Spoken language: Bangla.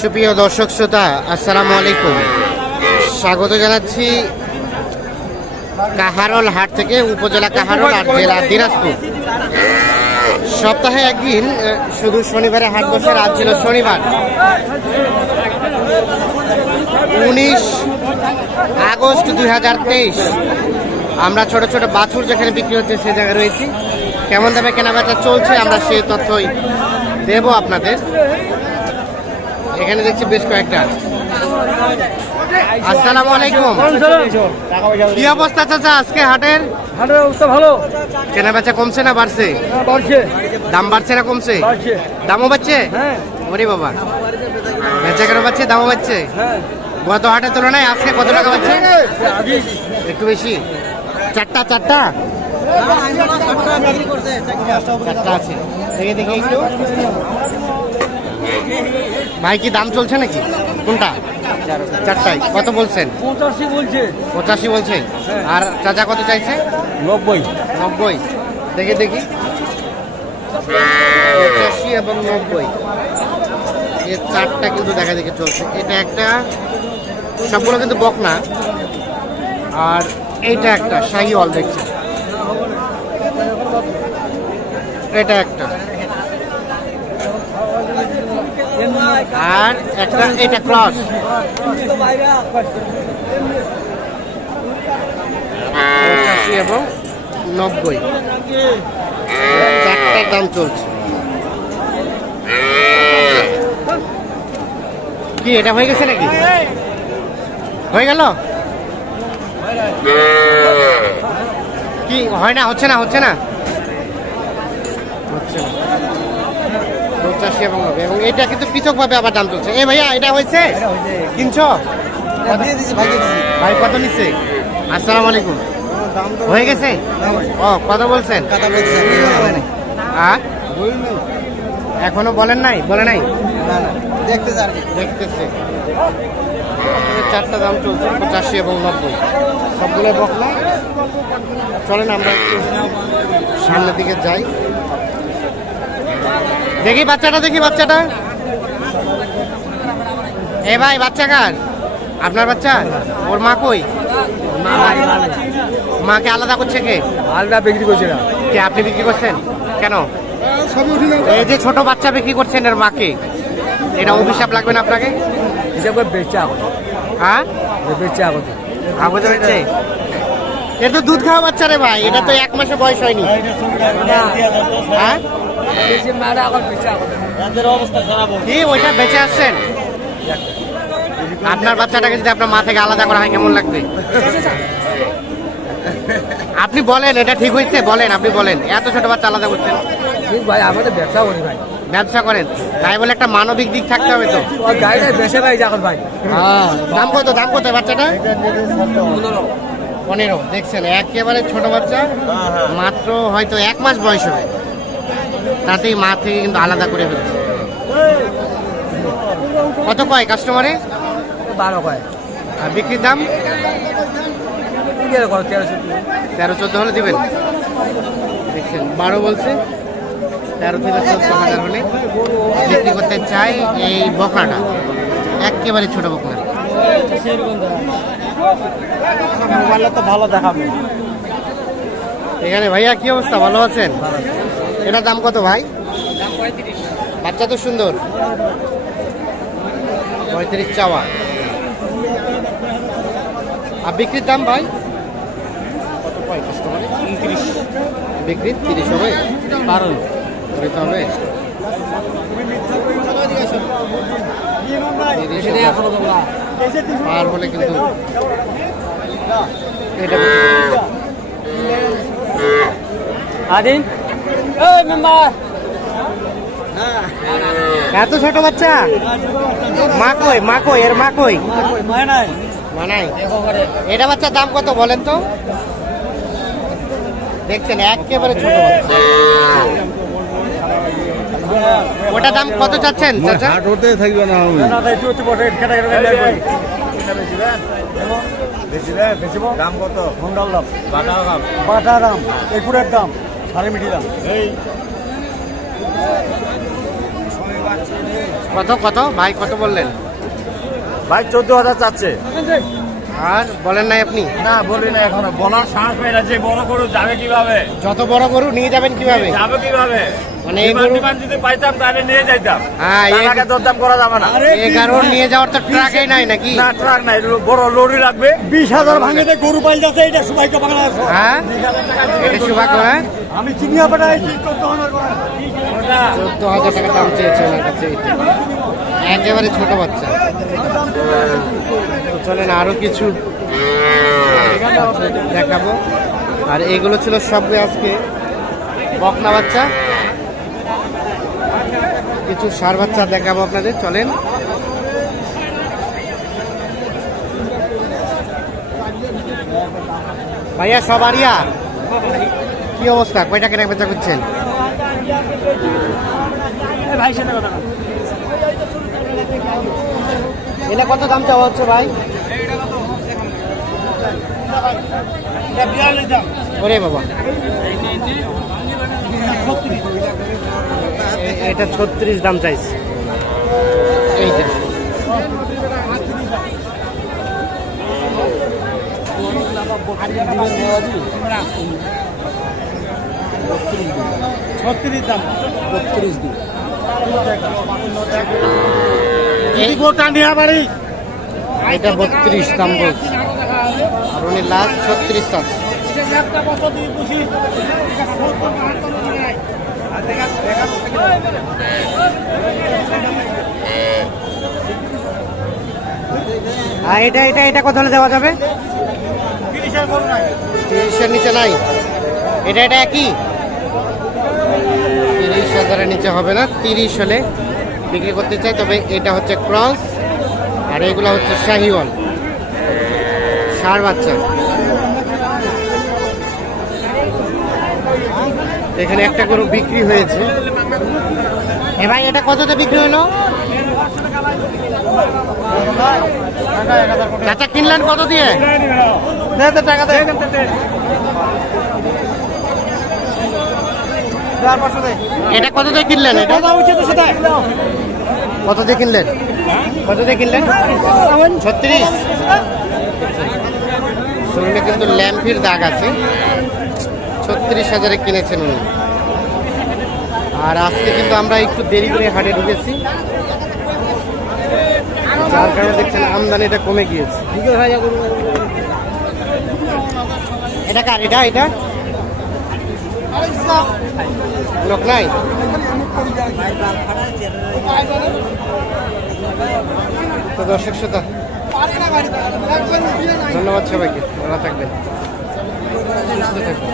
সুপ্রিয় দর্শক শ্রোতা, আসসালামু আলাইকুম। স্বাগত জানাচ্ছি কাহারোল হাট থেকে, উপজেলা কাহারোল আর জেলা দিনাজপুর। সপ্তাহে একদিন শুধু শনিবারে হাট বসে। আজ ছিল শনিবার 19 আগস্ট 2023। আমরা ছোট ছোট বাছুর যেখানে বিক্রি হচ্ছে সে জায়গায় রয়েছি। কেমন দামে কেনাবেচা চলছে আমরা সেই তথ্যই দেব আপনাদের। এখানে দেখছি বেশ কয়েকটা। আসসালামু আলাইকুম। কি অবস্থা চাচা আজকে হাটের? হাটের অবস্থা ভালো। কেনাবেচা কমছে না বাড়ছে? বাড়ছে। দাম বাড়ছে না কমছে? বাড়ছে। দামও বাড়ছে? হ্যাঁ। ওরে বাবা, বেচা কেন বাড়ছে, দামও বাড়ছে? হ্যাঁ। গত হাটের তুলনায় আজকে কত টাকা বাড়ছে? একটু বেশি। চারটা চারটা আছে। দেখে দেখে একটু। ভাই কি দাম চলছে নাকি? কোনটা? চারটায় কত বলছেন? 85 বলছে। 85 বলছেন। আর চাচা কত চাইছে? 90। 90। দেখে দেখি। 85 এবং 90। এই চারটা কিন্তু দেখা দেখে চলছে। এটা একটা, সবগুলো কিন্তু বকনা। আর এইটা একটা শাহিওয়াল দেখছি। এটা একটা, আর একটা এটা ক্রস। 85 এবং 90 চারটার দাম চলছে। কি এটা হয়ে গেছে নাকি? হয়ে গেল? কি হয় না? হচ্ছে না? হচ্ছে না? হচ্ছে না। 85 এবং 90। এবং এটা কিন্তু পৃথক ভাবে আবার দাম চলছে। এ ভাইয়া, এটা হয়েছে? কিনছো? ভাই কত নিচ্ছে? আসসালামু আলাইকুম। হয়ে গেছে? ও, কত বলছেন? এখনো বলেন নাই? বলে নাই? দেখতেছে। চারটা দাম চলছে 85 এবং 90। সবগুলো বকলা। চলেন আমরা একটু সামনের দিকে যাই। দেখি বাচ্চাটা, দেখি বাচ্চাটা। এ ভাই, বাচ্চা কার? আপনার বাচ্চা? ওর মা কই? মাকে আলাদা করছে কে? আলাদা বিক্রি করছে না। কে আপনি বিক্রি করছেন? কেন? এই যে ছোট বাচ্চা বিক্রি করছেন এর মাকে, এটা অভিশাপ লাগবে না আপনাকে? হিসাবে বেচা এখন। হ্যাঁ, বেচা এখন। আগে বেচছে। এটা তো দুধ খাওয়া বাচ্চা রে ভাই, এটা তো 1 মাসে বয়স হয়নি। হ্যাঁ, কি ওইটা বেঁচে আসছেন? আপনার বাচ্চাটাকে যদি আপনার মা থেকে আলাদা করা হয় কেমন লাগবে? আপনি বলেন, এটা ঠিক হয়েছে? বলেন, আপনি বলেন। এত ছোট বাচ্চা আলাদা করছেন? ঠিক ভাই, আমাদের ব্যবসা করি ভাই। ব্যবসা করেন তাই বলে একটা মানবিক দিক থাকতে হবে তো। গাড়িটা বেচে ভাই এখন ভাই। দাম কত? দাম কত বাচ্চাটা? 15। দেখছেন, একেবারে ছোট বাচ্চা, মাত্র হয়তো 1 মাস বয়স হবে, তাতেই মা থেকে কিন্তু আলাদা করে ফেলছে। কত কয় কাস্টমারে? 12 কয়। আর বিক্রির দাম 13-14 হলে দিবেন। দেখছেন 12 বলছে, 13 থেকে 14,000 হলে বিক্রি করতে চাই এই বকনাটা। একেবারে ছোট বকনা। মোবাইলে তো ভালো দেখাবে। এখানে ভাইয়া কি অবস্থা? ভালো আছেন? এটার দাম কত ভাই? বাচ্চা তো সুন্দর। 35 চাওয়া। আর বিক্রির দাম ভাই কত কয় কাস্টমারে? 30। বিক্রি 30 হবে? 12 দিতে হবে। 30 পার হলে কিন্তু এটা এত ছোট বাচ্চা। মা কই? মা কই? এর মা কই? মানাই। এটা বাচ্চার দাম কত বলেন তো? দেখছেন একেবারে ছোট বাচ্চা। ওটা দাম কত চাচ্ছেন চাচা? হাটতে থাকবে না আমি। দাম কত? ভন্ডাল দাম, বাটা দাম, একুরের দাম, সাড়ে মিটি দাম। কত কত ভাই কত বললেন? ভাই 14,000 চাচ্ছে। আর বলেন নাই আপনি? না বলি না, এখনো বলার সাহস পাই না। যে বড় গরু যাবে কিভাবে? যত বড় গরু নিয়ে যাবেন কিভাবে? যাবে কিভাবে? মানে এই গরু যদি পাইতাম তাহলে নিয়ে যাইতাম। হ্যাঁ, টাকা দরদাম করা যাবে না। এই গরু নিয়ে যাওয়ার তো ট্রাকই নাই নাকি? না ট্রাক নাই, বড় লরি লাগবে। 20,000 ভাঙে গরু পাইল যাচ্ছে, এটা সবাই তো বাংলা। হ্যাঁ, এটা সৌভাগ্য। হ্যাঁ, আমি চিনিয়া পাঠাইছি 14,000 টাকা দাম চেয়েছে ওনার কাছে। একেবারে ছোট বাচ্চা। তো চলেন আরো কিছু দেখাবো। আর এগুলো ছিল সব আজকে বকনা বাচ্চা, কিছু ষাঁড় বাচ্চা দেখাবো আপনাদের। চলেন ভাইয়া, সব আরিয়া কি অবস্থা? কয়টা কেনা বেচা করছেন? এটা কত দাম চাওয়া হচ্ছে ভাই? ওরে বাবা, এটা 36 দাম চাইছে। এইটা এটা 32 দাম বলছে, আর উনি লাস্ট 36 চাচ্ছে। আর এটা এটা এটা কত হলে দেওয়া যাবে? 30-এর নিচে নাই। এটা এটা একই 30,000-এর নিচে হবে না। 30 হলে বিক্রি করতে চাই। তবে এটা হচ্ছে ক্রস, আর এগুলো হচ্ছে শাহিওয়াল ষাঁড় বাচ্চা। এখানে একটা গরু বিক্রি হয়েছে। ভাই এটা কততে বিক্রি হলো? চাচা কিনলেন কত দিয়ে? টাকা এটা কত দিয়ে কিনলেন? এটা কত দিয়ে কিনলেন? কত দিয়ে কিনলেন? 36। শরীরে কিন্তু ল্যাম্পির দাগ আছে। 36,000-এ কিনেছেন উনি। আর আজকে কিন্তু আমরা একটু দেরি করে হাটে ঢুকেছি, যার কারণে দেখছেন আমদানিটা কমে গিয়েছে। এটা কার? এটা এটা লোক নাই। তো দর্শক শ্রোতা, ধন্যবাদ সবাইকে। ভালো থাকবেন, সুস্থ থাকবেন।